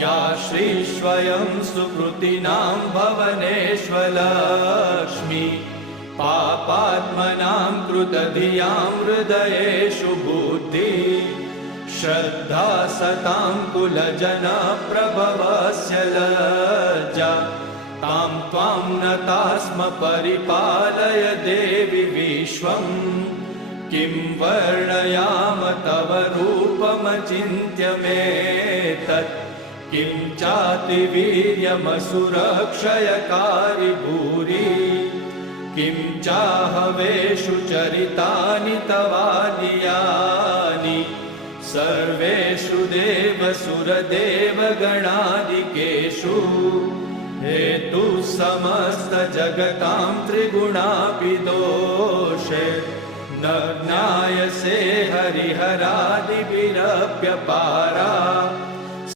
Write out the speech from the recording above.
या श्रीस्वयं सुकृतिनां भवनेष्वलक्ष्मी पापात्मनां कृतधियां हृदयेषु बुद्धि श्रद्धा सतां कुलजनप्रभवस्य लज्जा तां त्वां नताः स्म परिपालय देवि विश्वम् किं वर्णयाम तव रूपमचिन्त्यमेतत् किं चातिवीर्यमसुरक्षयकारि भूरि किं चाहवेषु चरितानि तवानियानि सर्वेषु देवसुरदेवगणादिकेषु हेतुः समस्तजगतां त्रिगुणापि दोषे न ज्ञायसे हरिहरादिभिरप्यपारा